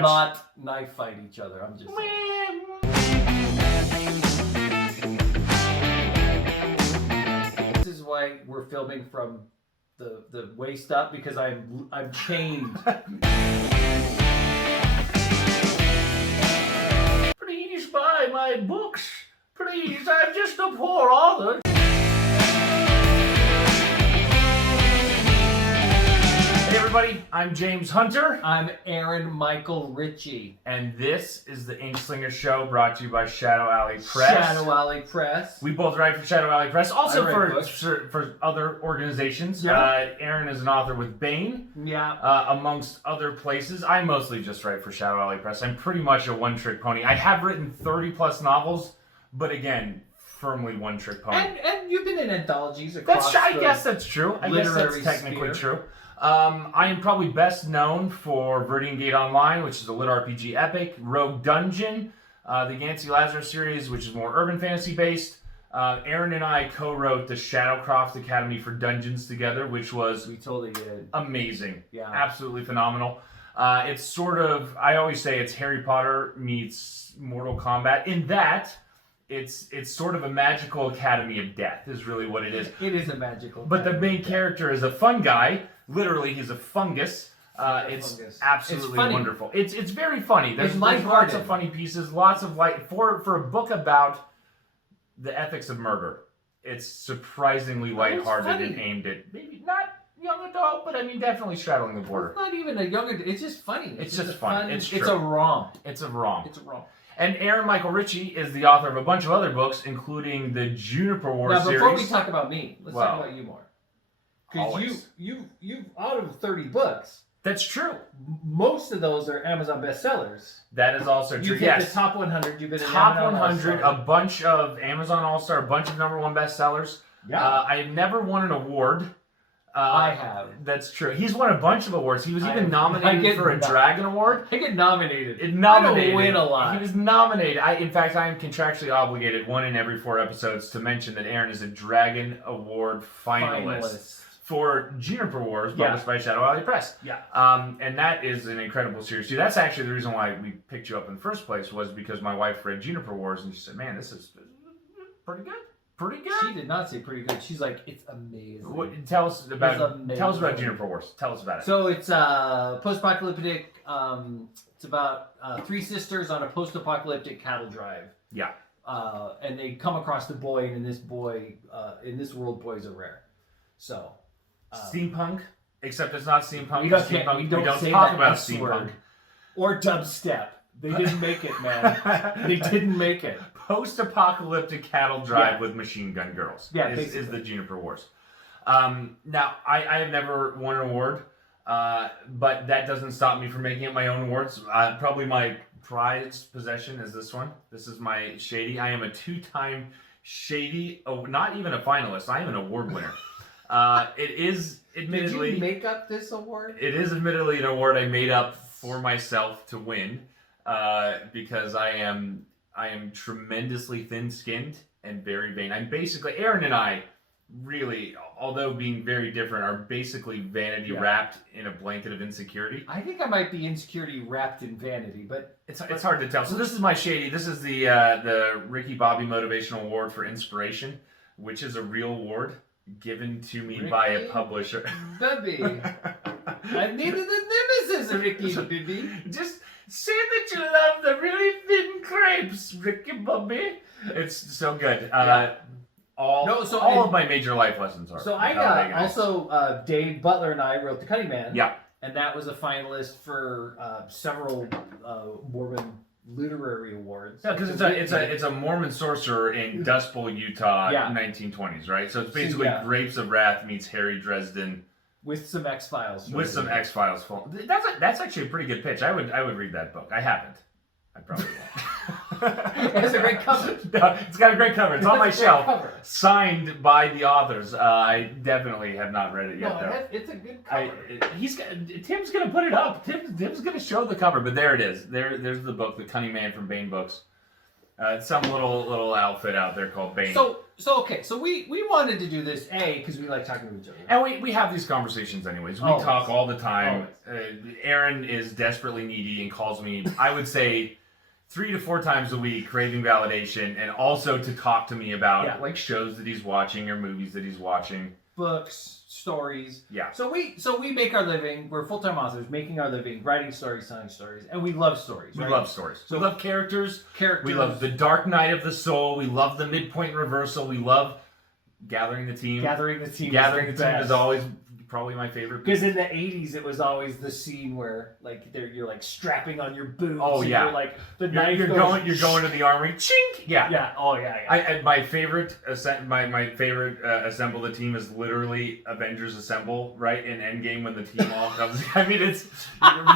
much. not knife fight each other. I'm just saying. This is why we're filming from the waist up, because I'm chained. Please buy my books. Please, I'm just a poor author. Hey everybody, I'm James Hunter. I'm Aaron Michael Ritchey. And this is the Inkslinger Show, brought to you by Shadow Alley Press. Shadow Alley Press. We both write for Shadow Alley Press, also for other organizations. Yeah. Aaron is an author with Bane, amongst other places. I mostly just write for Shadow Alley Press. I'm pretty much a one-trick pony. I have written 30 plus novels, but again, firmly one-trick pony. And you've been in anthologies across I guess that's true. I guess that's literary technically sphere. true. I am probably best known for Viridian Gate Online, which is a lit RPG epic, Rogue Dungeon, the Yancey Lazarus series, which is more urban fantasy based. Aaron and I co-wrote the Shadowcroft Academy for Dungeons together, which was We totally did. amazing. Yeah. Absolutely phenomenal. It's sort of, I always say it's Harry Potter meets Mortal Kombat, in that it's sort of a magical academy of death is really what it is. It is a magical. But the main character is a fun guy. Literally, he's a fungus. It's fungus. absolutely It's funny. wonderful. It's very funny. There's It's lots lighthearted. of funny pieces, lots of light for a book about the ethics of murder. It's surprisingly lighthearted funny. and aimed at maybe not young adult, but I mean definitely straddling the border. It's not even a younger. It's just funny. It's just fun. It's It's true. a romp. It's a romp. It's a romp. And Aaron Michael Ritchey is the author of a bunch of other books, incling the Juniper Wars Now, series. before we talk about me, let's Well, talk about you more. Because always. you out of 30 books, That's true. most of those are Amazon bestsellers. That is also true. You've hit Yes. the top 100. You've been in Top Amazon 100, All-Star. a bunch of Amazon All-Star, a bunch of #1 bestsellers. Yeah. I have never won an award. I have. That's true. He's won a bunch of awards. He was I even have. nominated I get for a no- Dragon Award. I get nominated. Nominated. I don't win a lot. He was nominated. In fact, I am contractually obligated 1 in every 4 episodes to mention that Aaron is a Dragon Award finalist. For Juniper Wars, published by Shadow Alley Press. Yeah. And that is an incredible series too. That's actually the reason why we picked you up in the first place, was because my wife read Juniper Wars and she said, "Man, this is pretty good. Pretty good." She did not say pretty good. She's like, it's amazing. Tell us about amazing. Juniper Wars. Tell us about it. So it's post-apocalyptic. It's about 3 sisters on a post-apocalyptic cattle drive. Yeah. And they come across the boy, and in this world, boys are rare. So. Steampunk, except it's not steampunk. We It's don't, steampunk. we don't say talk that about S steampunk. word. Or dubstep. They didn't make it, man. They didn't make it. Post-apocalyptic cattle drive Yeah. with machine gun girls. Yeah, is basically. the Juniper Wars. Now, I have never won an award, but that doesn't stop me from making up my own awards. Probably my prized possession is this one. This is my Shady. I am a 2-time Shady, not even a finalist. I am an award winner. It is admittedly. Did you make up this award? It is admittedly an award I made up for myself to win, because I am tremendously thin-skinned and very vain. I'm basically, Aaron and I, really, although being very different, are basically vanity wrapped in a blanket of insecurity. I think I might be insecurity wrapped in vanity, but It's hard to tell. So this is my Shady. This is the Ricky Bobby Motivational Award for Inspiration, which is a real award given to me by a publisher. Bubby. I needed the nemesis, Ricky Bobby. Just say that you love the really thin crepes, Ricky Bobby. It's so good. All of my major life lessons are. So I got also Dave Butler and I wrote The Cunning Man. Yeah. And that was a finalist for several Mormon literary awards. Yeah, because it's a Mormon sorcerer in Dust Bowl, Utah, 1920s, right? So it's basically Grapes of Wrath meets Harry Dresden with some X-Files. With some X-Files. That's actually a pretty good pitch. I would read that book. I haven't. I probably won't. It has a great cover. No, it's got a great cover. It's on my shelf. Cover. Signed by the authors. I definitely have not read it yet, though. It's a good cover. Tim's going to put it up. Tim's going to show the cover, but there it is. There's the book, The Cunning Man from Bane Books. Some little outfit out there called Bane. So we wanted to do this because we like talking to each other, and we have these conversations anyways. We Always. talk all the time. Aaron is desperately needy and calls me, I would say, 3 to 4 times a week, craving validation, and also to talk to me about like shows that he's watching or movies that he's watching, books, stories. Yeah. So we make our living. We're full-time authors, making our living, writing stories, telling stories, and we love stories. We right? love stories. So we love characters. We love the dark night of the soul. We love the midpoint reversal. We love gathering the team. Gathering the team is always probably my favorite. Because in the 80s, it was always the scene where like you're like strapping on your boots. Oh yeah. You're like the knife. You're going to the armory. Chink. Yeah. Yeah. Oh yeah. My favorite assemble the team is literally Avengers Assemble, right? In Endgame when the team all comes. I mean, it's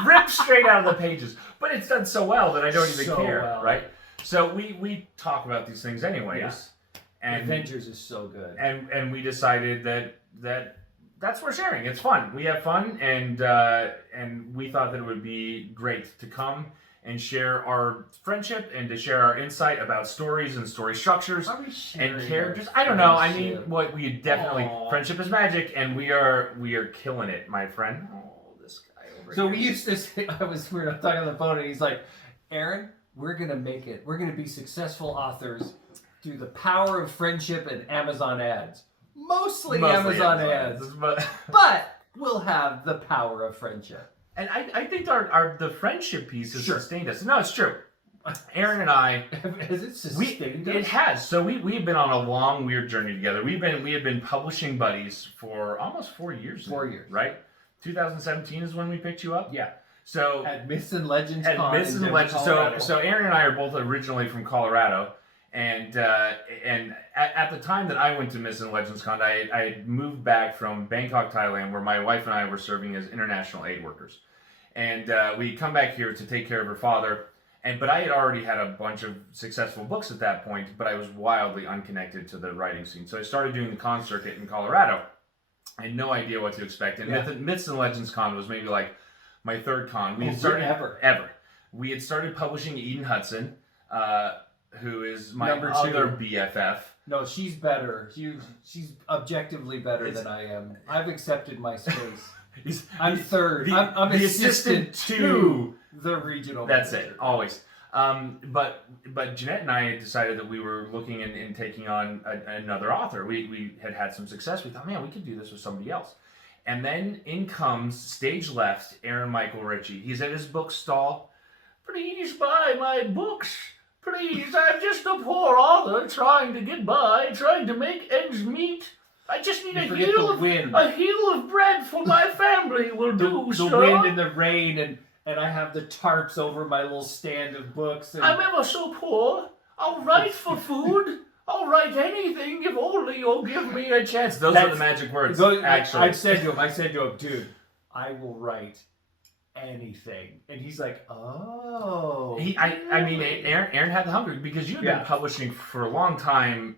ripped straight out of the pages, but it's done so well that I don't even care, right? So we talk about these things anyways. Yeah. And Avengers is so good. And we decided that's what we're sharing. It's fun. We have fun, and we thought that it would be great to come and share our friendship and to share our insight about stories and story structures and characters. I don't know. I mean, we definitely friendship is magic, and we are killing it, my friend. Oh, this guy over here. So we used to say, we were talking on the phone, and he's like, Aaron, we're gonna make it. We're gonna be successful authors through the power of friendship and Amazon ads. Mostly Amazon ads, but we'll have the power of friendship. And I think the friendship piece has sustained us. No, it's true. Aaron and I, has it sustained us? It has. So we've been on a long, weird journey together. We have been publishing buddies for almost 4 years. 4 years, right? 2017 is when we picked you up. Yeah. So at Myths and Legends Con. So Aaron and I are both originally from Colorado. And at the time that I went to Myths and Legends Con, I moved back from Bangkok, Thailand, where my wife and I were serving as international aid workers. And we come back here to take care of her father. But I had already had a bunch of successful books at that point, but I was wildly unconnected to the writing scene. So I started doing the con circuit in Colorado. I had no idea what to expect. And Myths and Legends Con was maybe like my third con. We had started ever. We had started publishing Eden Hudson, who is my other BFF. No, she's better. She's objectively better than I am. I've accepted my space. I'm third. I'm the assistant to the regional That's manager. It, always. But Jeanette and I decided that we were looking in taking on another author. We had some success. We thought, man, we could do this with somebody else. And then in comes, stage left, Aaron Michael Ritchey. He's at his bookstall. Please buy my books. Please, I'm just a poor author trying to get by, trying to make ends meet. I just need a heel of bread for my family will do, sir. The wind and the rain, and I have the tarps over my little stand of books. And I'm ever so poor. I'll write for food. I'll write anything if only you'll give me a chance. Those are the magic words, actually. I said to him, dude, I will write anything. And he's like, oh. I mean, Aaron had the hunger because you had been publishing for a long time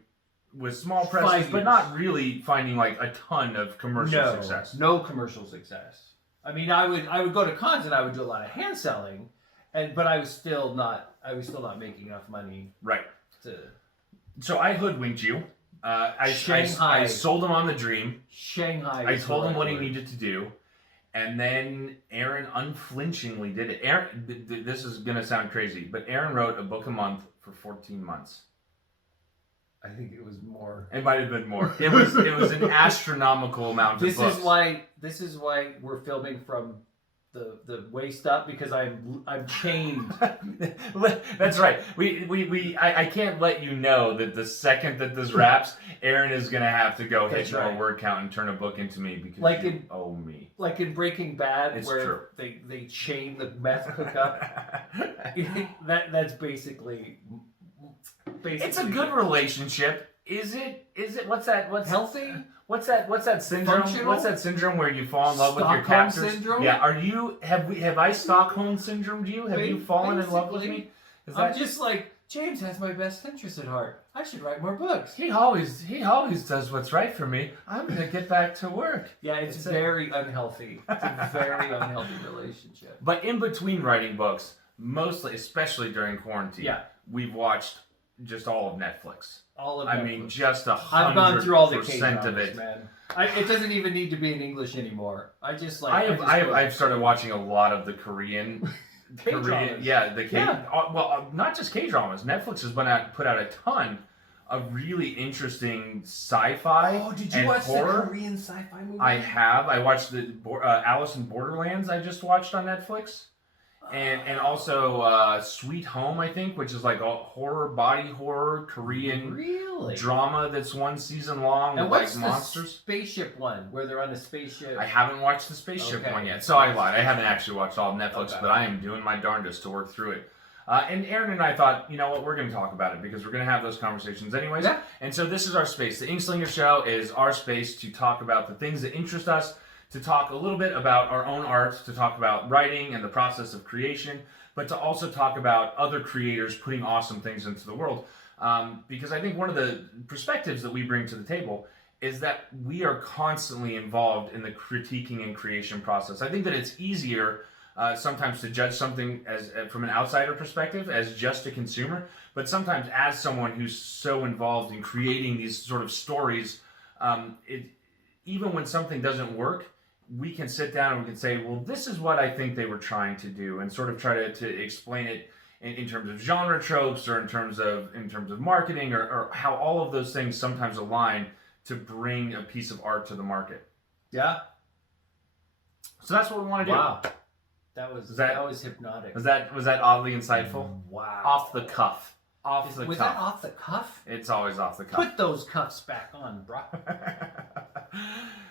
with small presses, but not really finding like a ton of commercial success. No commercial success. I mean, I would go to cons and I would do a lot of hand selling, but I was still not making enough money. Right. So I hoodwinked you. I sold him on the dream. Shanghai. I told him what he needed to do. And then Aaron unflinchingly did it. Aaron, this is going to sound crazy, but Aaron wrote a book a month for 14 months. I think it was more. It might have been more. It was an astronomical amount of books. This is why we're filming from the waist up, because I'm chained. That's right. I can't let you know that the second that this wraps, Aaron is gonna have to go hit your word count and turn a book into me because you owe me. Like in Breaking Bad, it's where true. they chain the meth hookup. That's basically. It's a good relationship. Is it? What's that? What's healthy? What's that syndrome? Functional? What's that syndrome where you fall in love with your Stockholm captors? syndrome? Yeah. Have I Stockholm syndrome? Have you fallen in love with me? I'm just like, James has my best interest at heart. I should write more books. He always does what's right for me. I'm gonna get back to work. Yeah, it's very unhealthy. It's a very unhealthy relationship. But in between writing books, mostly, especially during quarantine, we've watched just all of Netflix. All of I Netflix. mean, just I've gone through all the 100% of K-dramas, it. man. It doesn't even need to be in English anymore. I just like. I've started watching a lot of the Korean. K-dramas. Yeah, Yeah. Well, not just K-dramas. Netflix has put out a ton of really interesting sci-fi Oh, did you and watch horror. the Korean sci-fi movie? I have. I watched the Alice in Borderlands. I just watched on Netflix, and also Sweet Home. I think, which is like a horror, body horror Korean Really? drama that's one season long And with what's like the monsters. spaceship one where they're on a spaceship? I haven't watched the spaceship Okay. one yet, so I lied. I haven't actually watched all of Netflix, Okay. but I am doing my darndest to work through it. And Aaron and I thought, you know what, we're going to talk about it because we're going to have those conversations anyways. Yeah. And so this is our space. The Inkslinger Show is our space to talk about the things that interest us, to talk a little bit about our own art, to talk about writing and the process of creation, but to also talk about other creators putting awesome things into the world. Because I think one of the perspectives that we bring to the table is that we are constantly involved in the critiquing and creation process. I think that it's easier sometimes to judge something as from an outsider perspective as just a consumer, but sometimes as someone who's so involved in creating these sort of stories, even when something doesn't work, we can sit down and we can say, well, this is what I think they were trying to do, and sort of try to explain it in terms of genre tropes or in terms of marketing or how all of those things sometimes align to bring a piece of art to the market. Yeah. So that's what we want to do. Wow. That was hypnotic. Was that oddly insightful? Wow. Off the cuff. Was that off the cuff? It's always off the cuff. Put those cuffs back on, bro.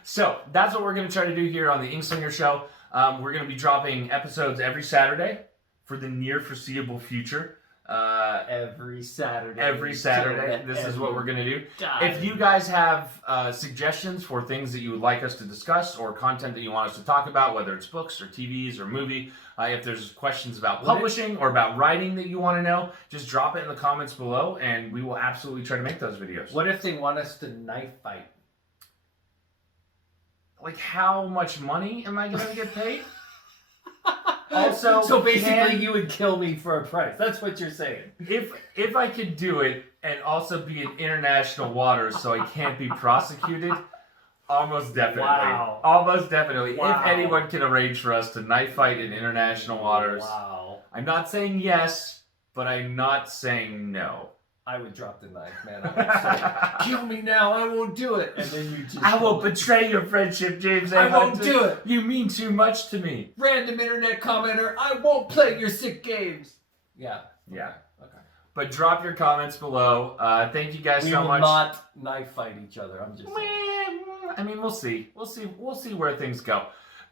So that's what we're going to try to do here on the Inkslinger Show. We're going to be dropping episodes every Saturday for the near foreseeable future. Every Saturday. This is what we're going to do. If you guys have suggestions for things that you would like us to discuss or content that you want us to talk about, whether it's books or TVs or movie, if there's questions about publishing or about writing that you want to know, just drop it in the comments below and we will absolutely try to make those videos. What if they want us to knife fight? Like, how much money am I going to get paid? Also, so basically, you would kill me for a price. That's what you're saying. If I could do it and also be in international waters, so I can't be prosecuted, almost definitely. Wow. Almost definitely. Wow. If anyone can arrange for us to knife fight in international waters, wow. I'm not saying yes, but I'm not saying no. I would drop the knife, man. I would say, kill me now, I won't do it. And then you just... I won't betray your friendship, James. I won't do it. You mean too much to me. Random internet commenter, I won't play your sick games. Yeah. Yeah. Okay. But drop your comments below. Thank you guys so much. We will not knife fight each other. I'm just saying. I mean, we'll see. We'll see where things go.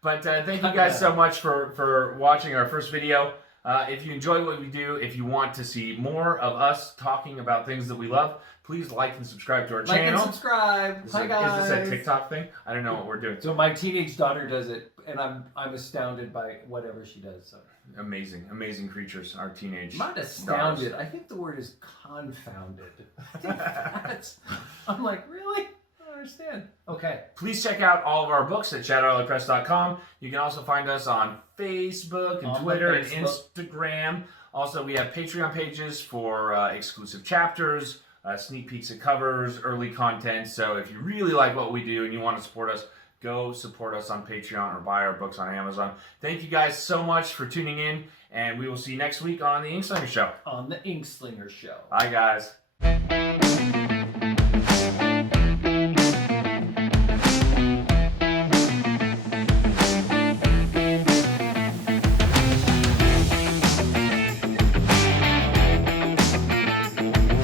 But thank you guys so much for watching our first video. If you enjoy what we do, if you want to see more of us talking about things that we love, please like and subscribe to our channel. Like and subscribe. Hi guys. Is this a TikTok thing? I don't know what we're doing. So my teenage daughter does it, and I'm astounded by whatever she does. So amazing creatures. Our teenage. Not astounded. I think the word is confounded. I think I'm like, really? I don't understand. Okay. Please check out all of our books at shadowalleypress.com. You can also find us on Facebook and Twitter and Instagram. Also, we have Patreon pages for exclusive chapters, sneak peeks at covers, early content. So if you really like what we do and you want to support us, go support us on Patreon or buy our books on Amazon. Thank you guys so much for tuning in, and we will see you next week on the Inkslinger Show. On the Inkslinger Show. Bye, guys.